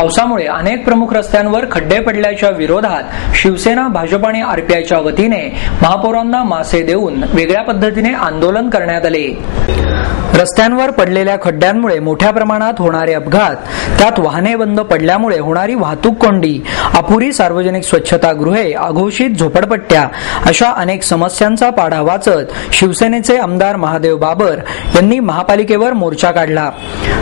पावसामुळे अनेक प्रमुख रस्त्यांवर खड्डे पडल्याच्या विरोधात शिवसेना, भाजप आणि आरपीआयच्या वतीने महापौरांना मासे देऊन वेगळ्या पद्धतीने आंदोलन करण्यात आले। रस्त्यांवर पडलेल्या खड्ड्यांमुळे मोठ्या प्रमाणात होणारे अपघात, त्यात वाहने बंद पडल्यामुळे होणारी वाहतूक कोंडी, अपुरी सार्वजनिक स्वच्छतागृहे, अघोषित झोपडपट्ट्या अशा अनेक समस्यांचा पाढा वाचत शिवसेनेचे आमदार महादेव बाबर यांनी महापालिकेवर मोर्चा काढला।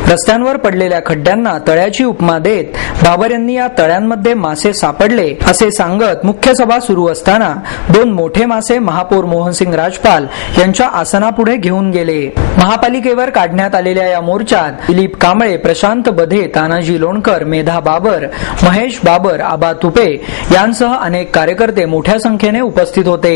रस्त्यांवर पडलेल्या खड्ड्यांना तळ्याची उपमा देत बाबर यांनी या तळ्यांमध्ये मासे सापडले असे सांगत मुख्य सभा सुरू असताना 2 मोठे मासे महापौर मोहनसिंग राजपाल यांच्या आसनापुढे घेऊन गेले। महापालिकेवर काढण्यात आलेल्या या मोर्चात दिलीप कांबळे, प्रशांत बधे, तानाजी लोणकर, मेधा बाबर, महेश बाबर, आबा तुपे यांसह अनेक कार्यकर्ते मोठ्या संख्येने उपस्थित होते।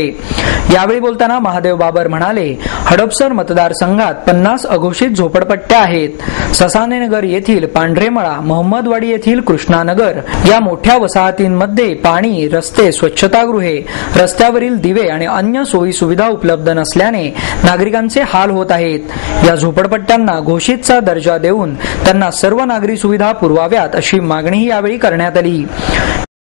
यावेळी बोलताना महादेव बाबर म्हणाले, हडपसर मतदारसंघात 50 अघोषित झोपडपट्ट्या आहेत। ससानेनगर येथील पांढरेमळा, मोहम्मदवाडी येथील कृष्णानगर या मोठ्या वसाहतींमध्ये पाणी, रस्ते, स्वच्छतागृहे, रस्त्यावरील दिवे आणि अन्य सोयी सुविधा उपलब्ध नसल्याने नागरिकांचे हाल होत आहेत। या झोपडपट्ट्यांना घोषितचा दर्जा देऊन त्यांना सर्व नागरी सुविधा पुरवाव्यात अशी मागणीही यावेळी करण्यात आली।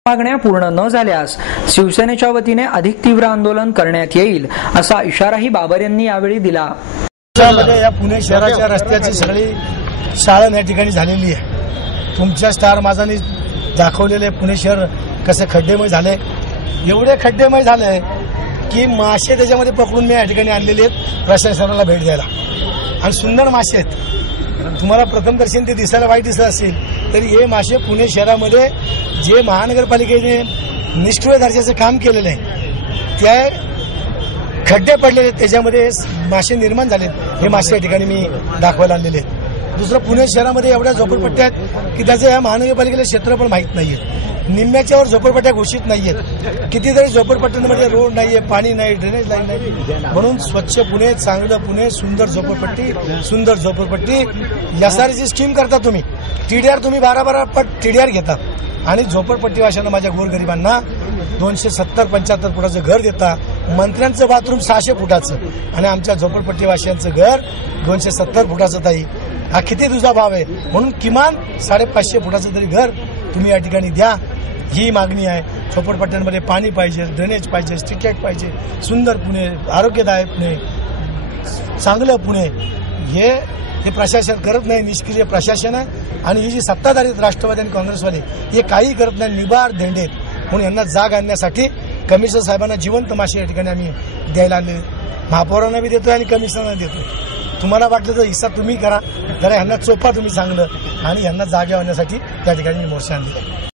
मागण्या पूर्ण न झाल्यास शिवसेनेच्या वतीने अधिक तीव्र आंदोलन करण्यात येईल असा इशाराही बाबर यांनी यावेळी दिला। या पुणे शहराच्या रस्त्याची सगळी शाळा या ठिकाणी झालेली आहे। तुमच्या स्टार माझानी दाखवलेले पुणे शहर कसे खड्डेमय झाले, एवढे खड्डेमय झाले की मासे त्याच्यामध्ये पकडून मी या ठिकाणी आणलेले आहेत प्रशासनाला भेट द्यायला। आणि सुंदर मासे आहेत, तुम्हाला प्रथमदर्शन ते दिसायला वाईट दिसत असेल तरी हे मासे पुणे शहरामध्ये जे महानगरपालिकेने निष्क्रिय दर्जाचं काम केलेलं आहे त्या खड्डे पडलेले त्याच्यामध्ये मासे निर्माण झालेत। हे मासे या ठिकाणी मी दाखवायला आणलेले आहेत। दुसरं, पुणे शहरामध्ये एवढ्या झोपडपट्ट्या आहेत की त्याचं या महानगरपालिकेला क्षेत्रफळ माहीत नाहीये। निम्म्याच्यावर झोपडपट्ट्या घोषित नाहीयेत। कितीतरी झोपडपट्ट्यांमध्ये रोड नाहीये, पाणी नाही, ड्रेनेज लाईन नाही। म्हणून स्वच्छ पुणे, चांगलं पुणे, सुंदर झोपडपट्टी यासारखी स्कीम करता तुम्ही। टीडीआर तुम्ही 12 पट टीडीआर घेता आणि झोपडपट्टीवाशांना, माझ्या गोरगरिबांना 270-75 फुटाचं घर देता। मंत्र्यांचं बाथरूम 600 फुटाचं आणि आमच्या झोपडपट्टीवाशांचं घर 270 फुटाचं। ताई, हा किती तुझा भाव आहे? म्हणून किमान 550 फुटाचं तरी घर तुम्ही या ठिकाणी द्या, ही मागणी आहे। झोपडपट्ट्यांमध्ये पाणी पाहिजे, ड्रेनेज पाहिजे, स्ट्रीट लाईट पाहिजे, सुंदर पुणे, आरोग्यदायक पुणे, चांगलं पुणे हे प्रशासन करत नाही। निष्क्रिय प्रशासन आहे आणि ही जी सत्ताधारी राष्ट्रवादी आणि काँग्रेसवाले हे काही करत नाही, निबार धेंडे। म्हणून यांना जाग आणण्यासाठी कमिशनर साहेबांना जिवंत मासे या ठिकाणी आम्ही द्यायला आले। महापौरांना बी देतोय आणि कमिशनरना देतोय। तुम्हाला वाटलं तर हिस्सा तुम्ही करा, जरा यांना चोपा तुम्ही चांगलं, आणि यांना जागे आणण्यासाठी त्या ठिकाणी मोर्चा आणले।